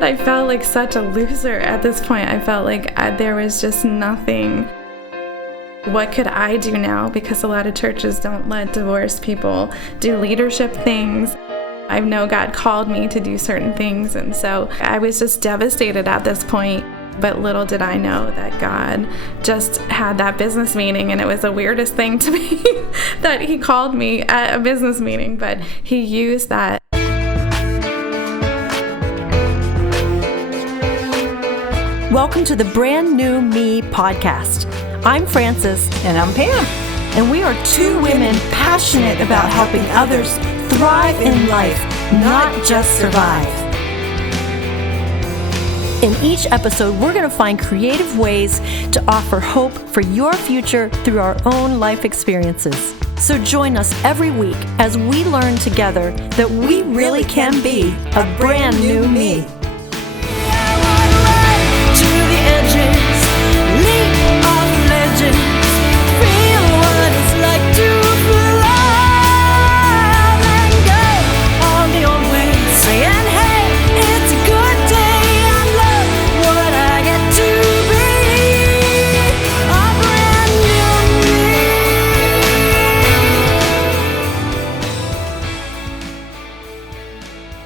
I felt like such a loser at this point. I felt like there was just nothing. What could I do now? Because a lot of churches don't let divorced people do leadership things. I know God called me to do certain things, and so I was just devastated at this point. But little did I know that God just had that business meeting, and it was the weirdest thing to me that He called me at a business meeting, but He used that. Welcome to the Brand New Me podcast. I'm Frances. And I'm Pam. And we are two women passionate about helping others thrive in life, not just survive. In each episode, we're going to find creative ways to offer hope for your future through our own life experiences. So join us every week as we learn together that we really can be a brand new me.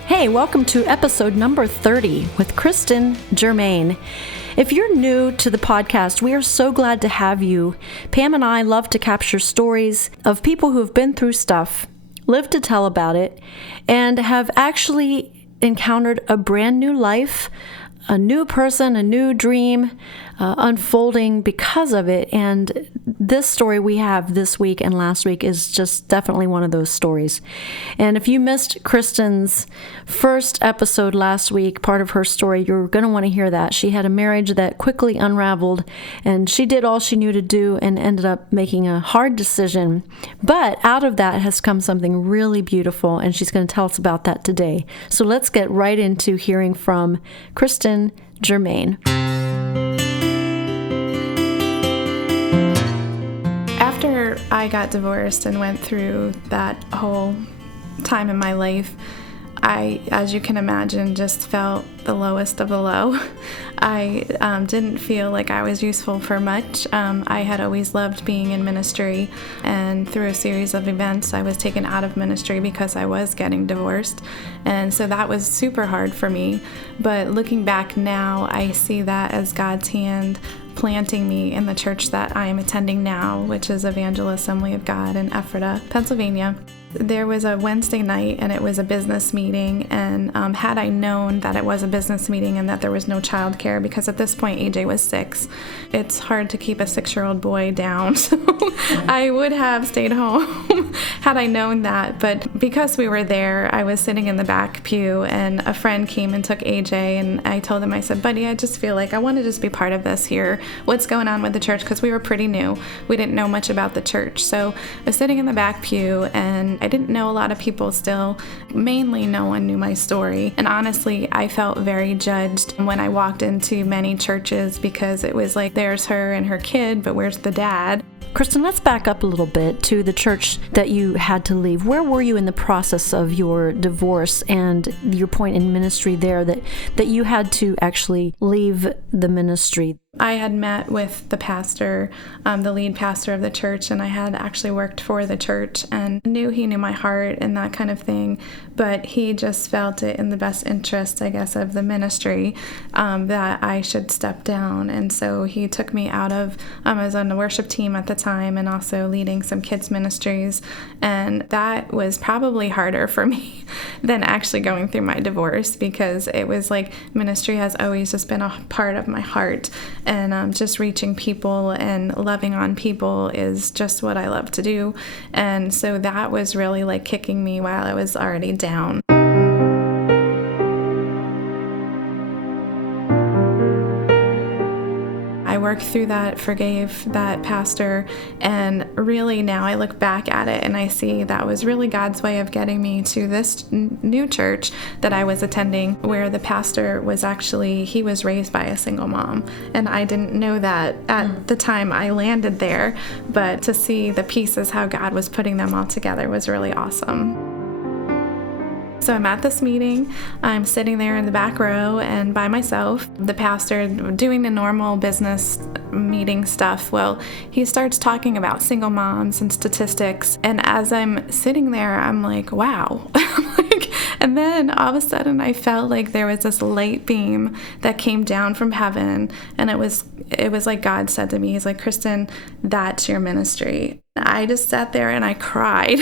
Hey, welcome to episode number 30 with Cristin Germaine. If you're new to the podcast, we are so glad to have you. Pam and I love to capture stories of people who have been through stuff, lived to tell about it, and have actually encountered a brand new life, a new person, a new dream unfolding because of it. And this story we have this week and last week is just definitely one of those stories. And if you missed Cristin's first episode last week, part of her story, you're going to want to hear that. She had a marriage that quickly unraveled, and she did all she knew to do and ended up making a hard decision. But out of that has come something really beautiful, and she's going to tell us about that today. So let's get right into hearing from Cristin Germaine. After I got divorced and went through that whole time in my life, I, as you can imagine, just felt the lowest of the low. I didn't feel like I was useful for much. I had always loved being in ministry, and through a series of events, I was taken out of ministry because I was getting divorced. And so that was super hard for me. But looking back now, I see that as God's hand planting me in the church that I am attending now, which is Evangel Assembly of God in Ephrata, Pennsylvania. There was a Wednesday night, and it was a business meeting, and had I known that it was a business meeting and that there was no childcare, because at this point AJ was 6, it's hard to keep a 6-year-old boy down, so I would have stayed home had I known that. But because we were there, I was sitting in the back pew, and a friend came and took AJ, and I told him, I said, buddy, I just feel like I want to just be part of this here. What's going on with the church? Because we were pretty new. We didn't know much about the church. So I was sitting in the back pew, and I didn't know a lot of people still. Mainly no one knew my story. And honestly, I felt very judged when I walked into many churches, because it was like, there's her and her kid, but where's the dad? Cristin, let's back up a little bit to the church that you had to leave. Where were you in the process of your divorce and your point in ministry there that you had to actually leave the ministry? I had met with the pastor, the lead pastor of the church, and I had actually worked for the church and knew he knew my heart and that kind of thing, but he just felt it in the best interest, I guess, of the ministry that I should step down. And so he took me out of, I was on the worship team at the time and also leading some kids ministries, and that was probably harder for me than actually going through my divorce, because it was like ministry has always just been a part of my heart. And just reaching people and loving on people is just what I love to do. And so that was really like kicking me while I was already down. I worked through that, forgave that pastor, and really now I look back at it and I see that was really God's way of getting me to this new church that I was attending, where the pastor was actually, he was raised by a single mom, and I didn't know that at the time I landed there, but to see the pieces, how God was putting them all together, was really awesome. So I'm at this meeting, I'm sitting there in the back row and by myself, the pastor doing the normal business meeting stuff. Well, he starts talking about single moms and statistics. And as I'm sitting there, I'm like, wow. And then all of a sudden I felt like there was this light beam that came down from heaven. And it was like God said to me, he's like, Cristin, that's your ministry. I just sat there and I cried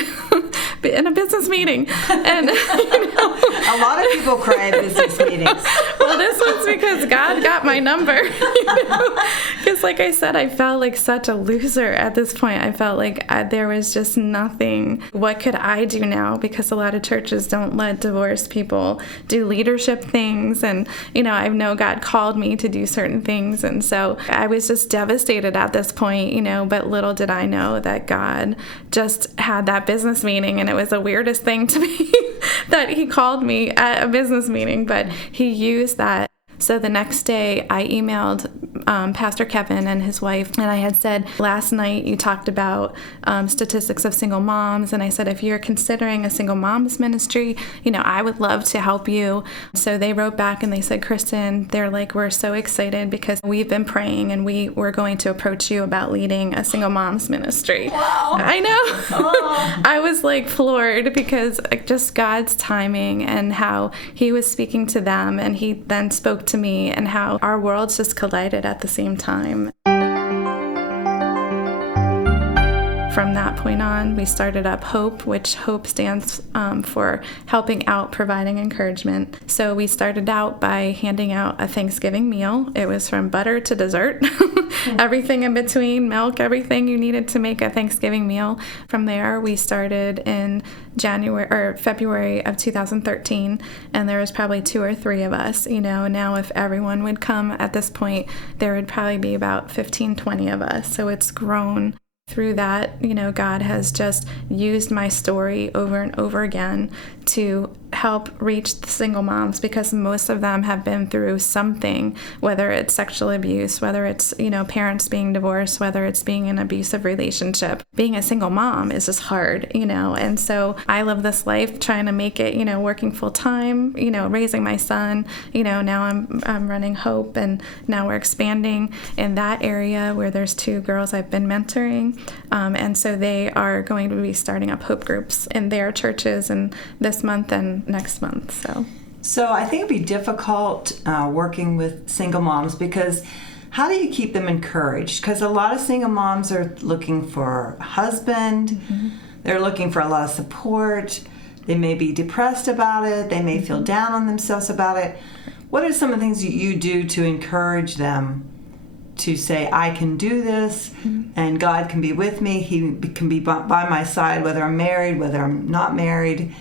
in a business meeting. And a lot of people cry at business meetings. Well, this one's because God got my number. Because like I said, I felt like such a loser at this point. I felt like there was just nothing. What could I do now? Because a lot of churches don't let divorced people do leadership things. And, I know God called me to do certain things. And so I was just devastated at this point, but little did I know that God just had that business meeting. And it was the weirdest thing to me that he called me at a business meeting, but he used that. So the next day I emailed Pastor Kevin and his wife, and I had said, last night you talked about statistics of single moms, and I said, if you're considering a single moms ministry, I would love to help you. So they wrote back and they said, Cristin, they're like, we're so excited because we've been praying and we're going to approach you about leading a single moms ministry. Wow. I know. Oh. I was like floored because just God's timing and how he was speaking to them, and he then spoke to me, and how our worlds just collided at the same time. From that point on, we started up HOPE, which HOPE stands for Helping Out, Providing Encouragement. So we started out by handing out a Thanksgiving meal. It was from butter to dessert, everything in between, milk, everything you needed to make a Thanksgiving meal. From there, we started in February of 2013, and there was probably 2 or 3 of us. Now if everyone would come at this point, there would probably be about 15, 20 of us. So it's grown. Through that, God has just used my story over and over again to help reach the single moms, because most of them have been through something, whether it's sexual abuse, whether it's, parents being divorced, whether it's being in an abusive relationship. Being a single mom is just hard, and so I live this life trying to make it, working full time, raising my son, now I'm running HOPE, and now we're expanding in that area where there's 2 girls I've been mentoring, and so they are going to be starting up HOPE groups in their churches and this month and next month. So I think it'd be difficult working with single moms, because how do you keep them encouraged? Because a lot of single moms are looking for a husband. Mm-hmm. They're looking for a lot of support. They may be depressed about it. They may feel down on themselves about it. What are some of the things that you do to encourage them to say, I can do this, and God can be with me. He can be by my side, whether I'm married, whether I'm not married.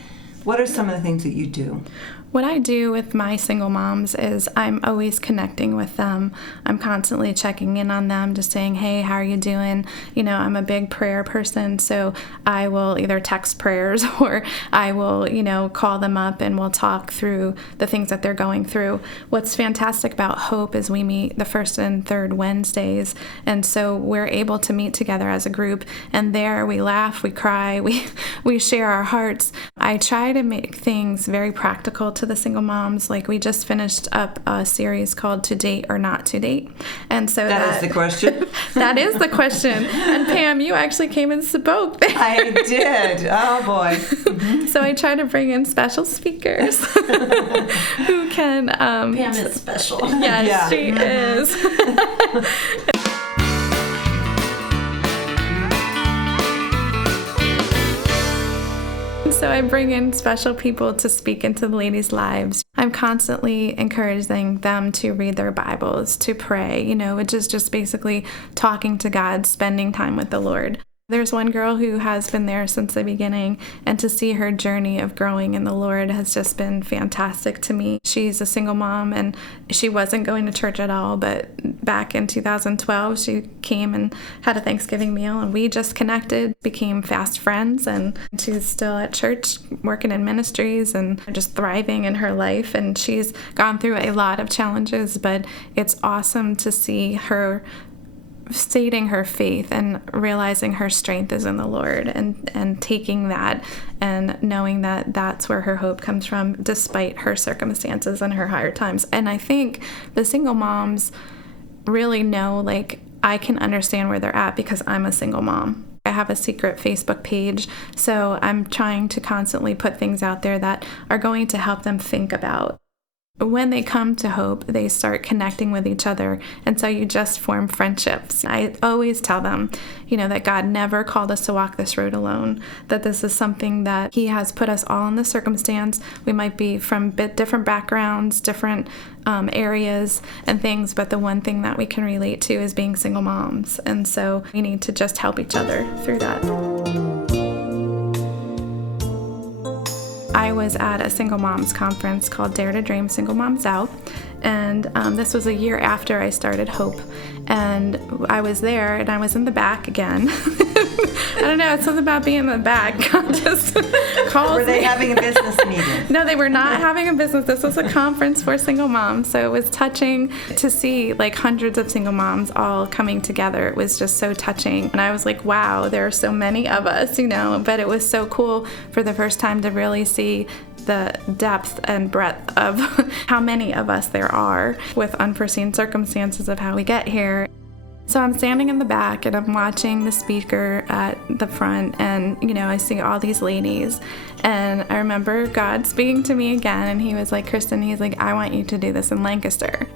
What are some of the things that you do? What I do with my single moms is I'm always connecting with them. I'm constantly checking in on them, just saying, hey, how are you doing? I'm a big prayer person, so I will either text prayers or I will, call them up and we'll talk through the things that they're going through. What's fantastic about HOPE is we meet the first and third Wednesdays, and so we're able to meet together as a group, and there we laugh, we cry, we share our hearts. I try to make things very practical to the single moms. Like, we just finished up a series called To Date or Not to Date. And so that is the question. That is the question. And Pam, you actually came and spoke. I did. Oh boy. Mm-hmm. So I try to bring in special speakers who can Pam is special. Yes, yeah. She is. So I bring in special people to speak into the ladies' lives. I'm constantly encouraging them to read their Bibles, to pray, which is just basically talking to God, spending time with the Lord. There's one girl who has been there since the beginning, and to see her journey of growing in the Lord has just been fantastic to me. She's a single mom, and she wasn't going to church at all, but back in 2012, she came and had a Thanksgiving meal, and we just connected, became fast friends, and she's still at church, working in ministries, and just thriving in her life, and she's gone through a lot of challenges, but it's awesome to see her stating her faith and realizing her strength is in the Lord, and taking that and knowing that that's where her hope comes from despite her circumstances and her hard times. And I think the single moms really know, like, I can understand where they're at because I'm a single mom. I have a secret Facebook page, so I'm trying to constantly put things out there that are going to help them think about. When they come to Hope, they start connecting with each other, and so you just form friendships. I always tell them, that God never called us to walk this road alone, that this is something that He has put us all in the circumstance. We might be from different backgrounds, different areas and things, but the one thing that we can relate to is being single moms, and so we need to just help each other through that. I was at a single moms conference called Dare to Dream Single Moms Out, and this was a year after I started Hope, and I was there, and I was in the back again. I don't know, it's something about being in the back. God just calls Were they me. having a business meeting? No, they were not having a business. This was a conference for single moms, so it was touching to see like hundreds of single moms all coming together. It was just so touching, and I was like, wow, there are so many of us, but it was so cool for the first time to really see the depth and breadth of how many of us there are with unforeseen circumstances of how we get here. So I'm standing in the back and I'm watching the speaker at the front, and I see all these ladies, and I remember God speaking to me again, and He was like, Cristin, He's like, I want you to do this in Lancaster.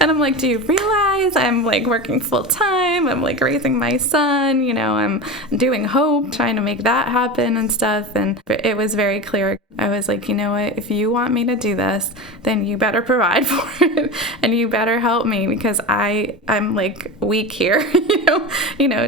And I'm like, do you realize I'm like working full time? I'm like raising my son, I'm doing Hope, trying to make that happen and stuff. And it was very clear. I was like, you know what, if you want me to do this, then you better provide for it and you better help me, because I'm like weak here,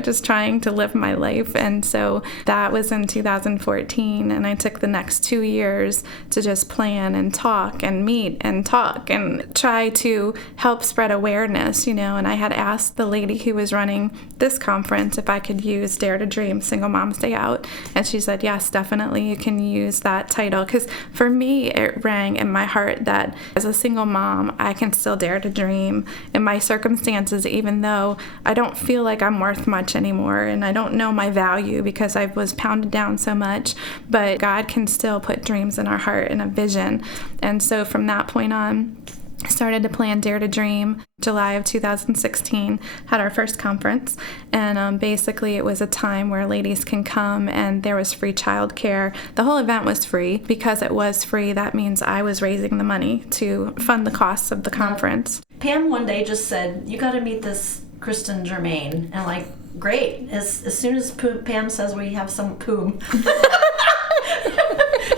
just trying to live my life. And so that was in 2014. And I took the next 2 years to just plan and talk and meet and talk and try to help spread awareness, and I had asked the lady who was running this conference if I could use Dare to Dream Single Moms Day Out, and she said, yes, definitely you can use that title, because for me it rang in my heart that as a single mom I can still dare to dream in my circumstances, even though I don't feel like I'm worth much anymore and I don't know my value because I was pounded down so much, but God can still put dreams in our heart and a vision. And so from that point on, I started to plan Dare to Dream. July of 2016, had our first conference, and basically it was a time where ladies can come, and there was free childcare. The whole event was free. Because it was free, that means I was raising the money to fund the costs of the conference. Pam one day just said, you got to meet this Cristin Germaine, and like, great. As soon as Pam says we have some Poom.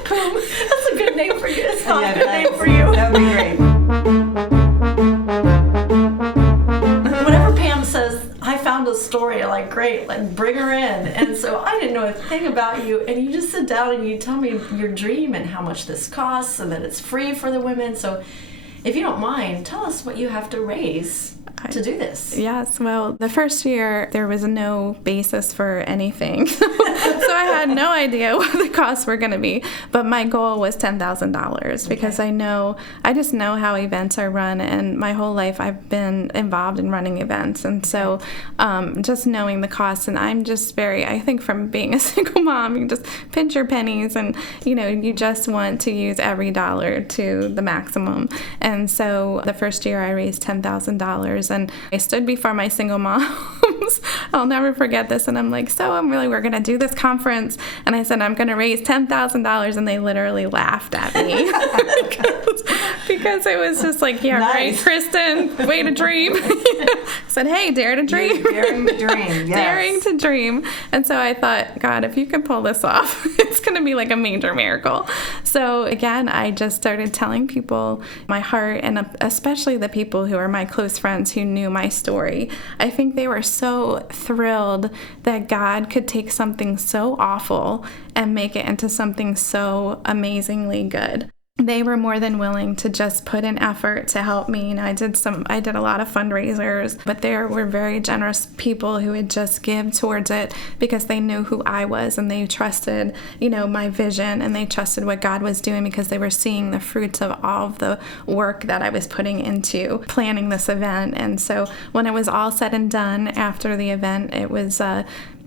Poom. That's a good name for you. It's not a good name for you. That would be great. Whenever Pam says, I found a story, like, great, like, bring her in. And so I didn't know a thing about you, and you just sit down and you tell me your dream and how much this costs and that it's free for the women. So if you don't mind, tell us what you have to raise to do this. Yes, well, the first year there was no basis for anything. So I had no idea what the costs were going to be, but my goal was $10,000 because I just know how events are run, and my whole life I've been involved in running events, and so just knowing the costs, and I'm just I think from being a single mom, you just pinch your pennies, and you just want to use every dollar to the maximum. And so the first year I raised $10,000, and I stood before my single moms. I'll never forget this. And I'm like, we're going to do this conference. And I said, I'm going to raise $10,000. And they literally laughed at me because it was just like, yeah, nice. Right, Cristin, way to dream. I said, hey, dare to dream. Daring to dream, yes. Daring to dream. And so I thought, God, if you can pull this off, it's going to be like a major miracle. So again, I just started telling people my heart, and especially the people who are my close friends who knew my story. I think they were so thrilled that God could take something so awful and make it into something so amazingly good. they were more than willing to just put in effort to help me. I did a lot of fundraisers, but there were very generous people who would just give towards it because they knew who I was and they trusted, my vision, and they trusted what God was doing because they were seeing the fruits of all of the work that I was putting into planning this event. And so when it was all said and done after the event, it was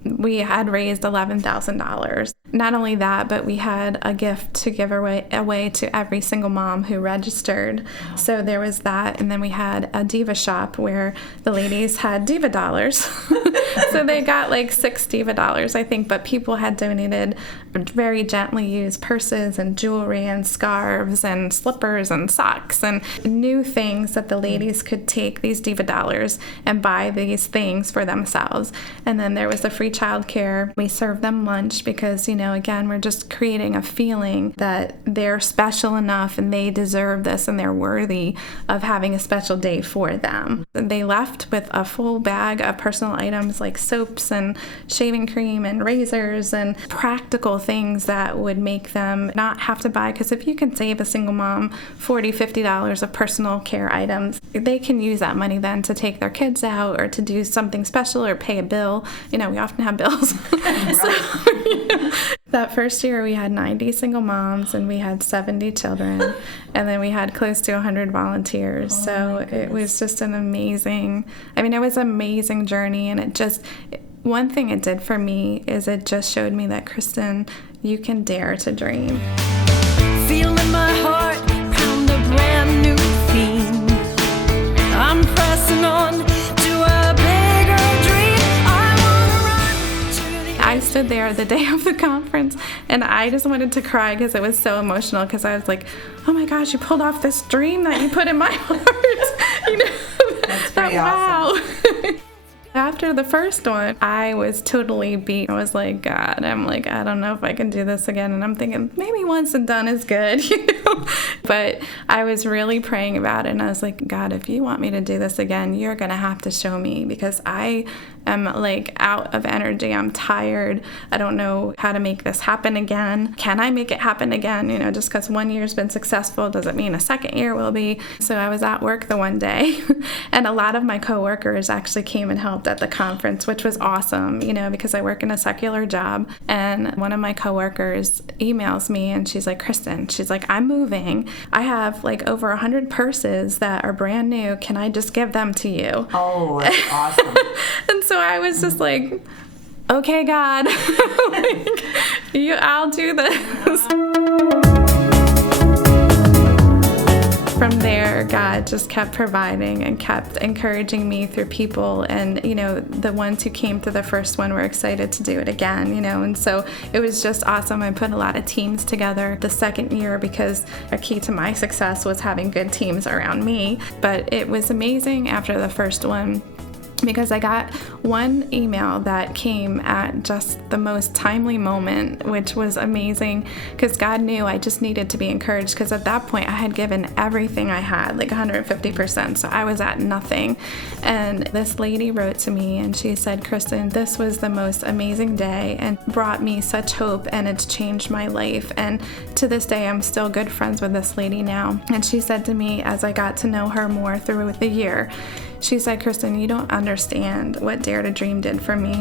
we had raised $11,000. Not only that, but we had a gift to give away to every single mom who registered. So there was that, and then we had a diva shop where the ladies had diva dollars. So they got like 6 diva dollars, I think, but people had donated very gently used purses and jewelry and scarves and slippers and socks and new things that the ladies could take these diva dollars and buy these things for themselves. And then there was the free childcare. We served them lunch because, again, we're just creating a feeling that they're special enough and they deserve this and they're worthy of having a special day for them. They left with a full bag of personal items like soaps and shaving cream and razors and practical things that would make them not have to buy, because if you can save a single mom $40, $50 of personal care items, they can use that money then to take their kids out or to do something special or pay a bill. We often have bills. That first year we had 90 single moms and we had 70 children, and then we had close to 100 volunteers. So it was just it was an amazing journey. And one thing it did for me is it just showed me that, Cristin, you can dare to dream. Feel in my heart, pound a brand new theme. I'm pressing on to a bigger dream. I wanna run to the I stood there the day of the conference and I just wanted to cry because it was so emotional, because I was like, oh my gosh, you pulled off this dream that you put in my heart. That's pretty awesome. Wow. After the first one, I was totally beat. I was like, God, I don't know if I can do this again. And I'm thinking, maybe once and done is good, But I was really praying about it. And I was like, God, if you want me to do this again, you're going to have to show me, because I am out of energy. I'm tired. I don't know how to make this happen again. Can I make it happen again? Just because one year's been successful doesn't mean a second year will be. So I was at work the one day and a lot of my coworkers actually came and helped at the conference, which was awesome, because I work in a secular job. And one of my coworkers emails me and she's like, Cristin, she's like, I'm moving. I have over 100 purses that are brand new. Can I just give them to you? Oh, that's awesome. And so I was just like, okay, God, I'll do this. From there, God just kept providing and kept encouraging me through people. And, the ones who came to the first one were excited to do it again, And so it was just awesome. I put a lot of teams together the second year because a key to my success was having good teams around me. But it was amazing after the first one, because I got one email that came at just the most timely moment, which was amazing, because God knew I just needed to be encouraged, because at that point I had given everything I had, 150%, so I was at nothing. And this lady wrote to me and she said, Cristin, this was the most amazing day and brought me such hope, and it's changed my life. And to this day I'm still good friends with this lady now. And she said to me, as I got to know her more through the year, she said, Cristin, you don't understand what Dare to Dream did for me.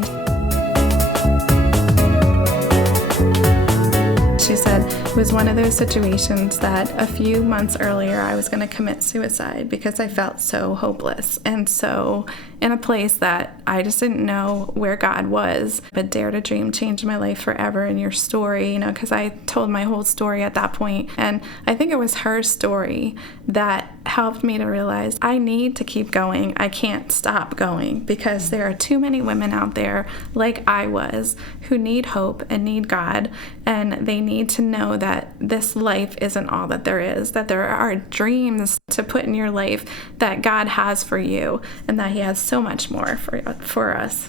She said it was one of those situations that a few months earlier I was going to commit suicide because I felt so hopeless and so in a place that I just didn't know where God was. But Dare to Dream changed my life forever. And your story, because I told my whole story at that point. And I think it was her story that helped me to realize I need to keep going. I can't stop going, because there are too many women out there like I was who need hope and need God. And they need to know that this life isn't all that there is, that there are dreams to put in your life that God has for you, and that He has so much more for us.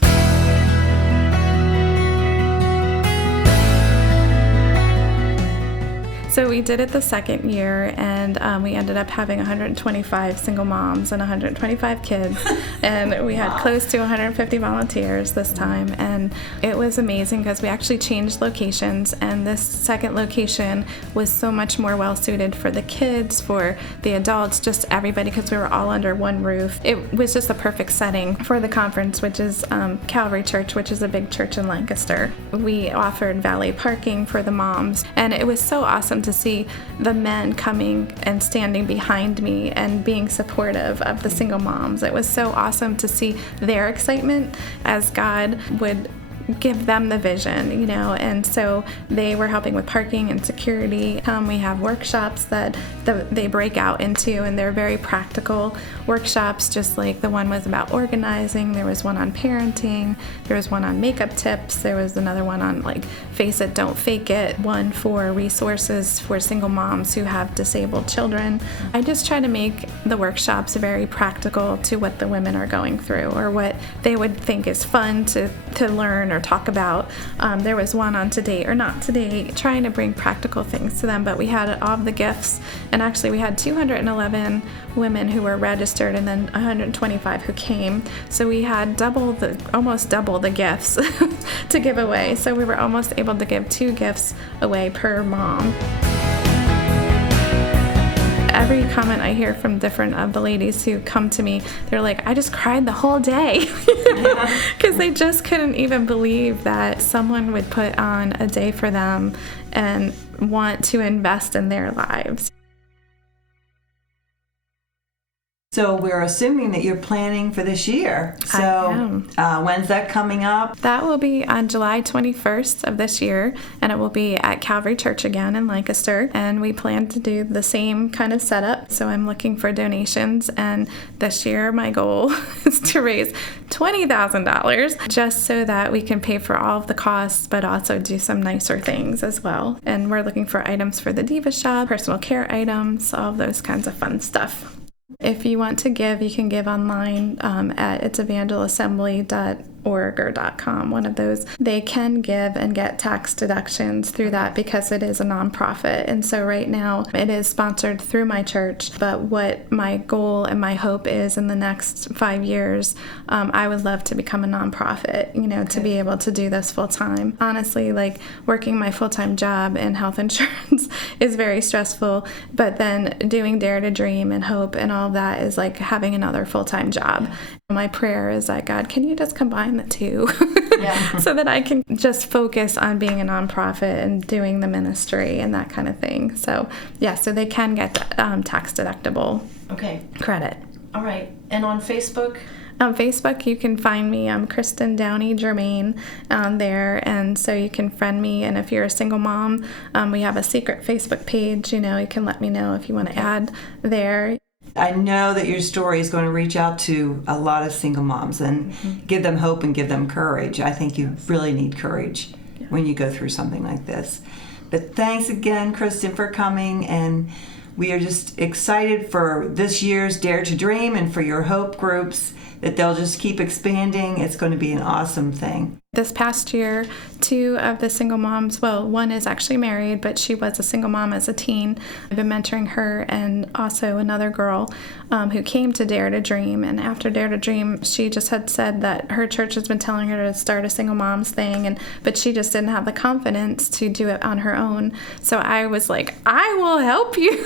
So we did it the second year, and we ended up having 125 single moms and 125 kids, and we had close to 150 volunteers this time, and it was amazing because we actually changed locations, and this second location was so much more well suited for the kids, for the adults, just everybody, because we were all under one roof. It was just the perfect setting for the conference, which is Calvary Church, which is a big church in Lancaster. We offered valet parking for the moms, and it was so awesome to see the men coming and standing behind me and being supportive of the single moms. It was so awesome to see their excitement as God would give them the vision, and so they were helping with parking and security. We have workshops that they break out into, and they're very practical workshops, just like the one was about organizing. There was one on parenting, there was one on makeup tips, there was another one on like face it, don't fake it, one for resources for single moms who have disabled children. I just try to make the workshops very practical to what the women are going through, or what they would think is fun to learn or talk about. There was one on today or not today, trying to bring practical things to them, but we had all of the gifts, and actually we had 211 women who were registered and then 125 who came, so we had almost double the gifts to give away, so we were almost able to give 2 gifts away per mom. Every comment I hear from different of the ladies who come to me, they're like, I just cried the whole day, because they just couldn't even believe that someone would put on a day for them and want to invest in their lives. So we're assuming that you're planning for this year. So when's that coming up? That will be on July 21st of this year, and it will be at Calvary Church again in Lancaster. And we plan to do the same kind of setup. So I'm looking for donations, and this year my goal is to raise $20,000 just so that we can pay for all of the costs, but also do some nicer things as well. And we're looking for items for the Diva Shop, personal care items, all of those kinds of fun stuff. If you want to give, you can give online at itsevangelassembly.org or .com, one of those. They can give and get tax deductions through that because it is a nonprofit. And so right now it is sponsored through my church. But what my goal and my hope is in the next 5 years, I would love to become a nonprofit, to be able to do this full time. Honestly, like working my full-time job in health insurance is very stressful, but then doing Dare to Dream and Hope and all of that is like having another full-time job. My prayer is that, God, can you just combine the two so that I can just focus on being a nonprofit and doing the ministry and that kind of thing. So, so they can get tax deductible credit. All right. And on Facebook? On Facebook, you can find me. I'm Cristin Germaine there, and so you can friend me. And if you're a single mom, we have a secret Facebook page. You can let me know if you want to add there. I know that your story is going to reach out to a lot of single moms and give them hope and give them courage. I think you really need courage when you go through something like this. But thanks again, Cristin, for coming, and we are just excited for this year's Dare to Dream and for your hope groups, that they'll just keep expanding. It's going to be an awesome thing. This past year, 2 of the single moms, well, one is actually married, but she was a single mom as a teen. I've been mentoring her, and also another girl who came to Dare to Dream. And after Dare to Dream, she just had said that her church has been telling her to start a single moms thing, but she just didn't have the confidence to do it on her own. So I was like, I will help you.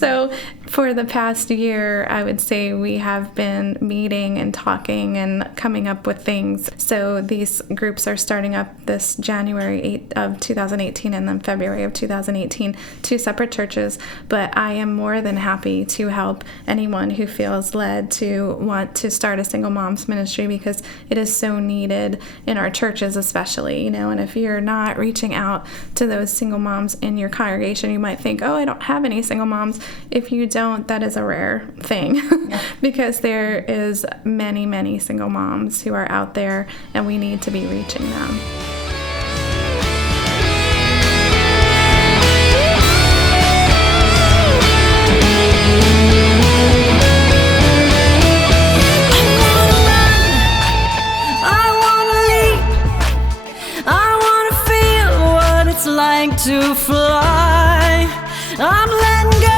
So for the past year, I would say we have been meeting and talking and coming up with things. So these groups are starting up this January 8th of 2018 and then February of 2018, 2 separate churches. But I am more than happy to help anyone who feels led to want to start a single moms ministry, because it is so needed in our churches especially, and if you're not reaching out to those single moms in your congregation, you might think, oh, I don't have any single moms. If you don't, that is a rare thing because there is many, many single moms who are out there, and we need to be reaching them. To fly. I'm letting go.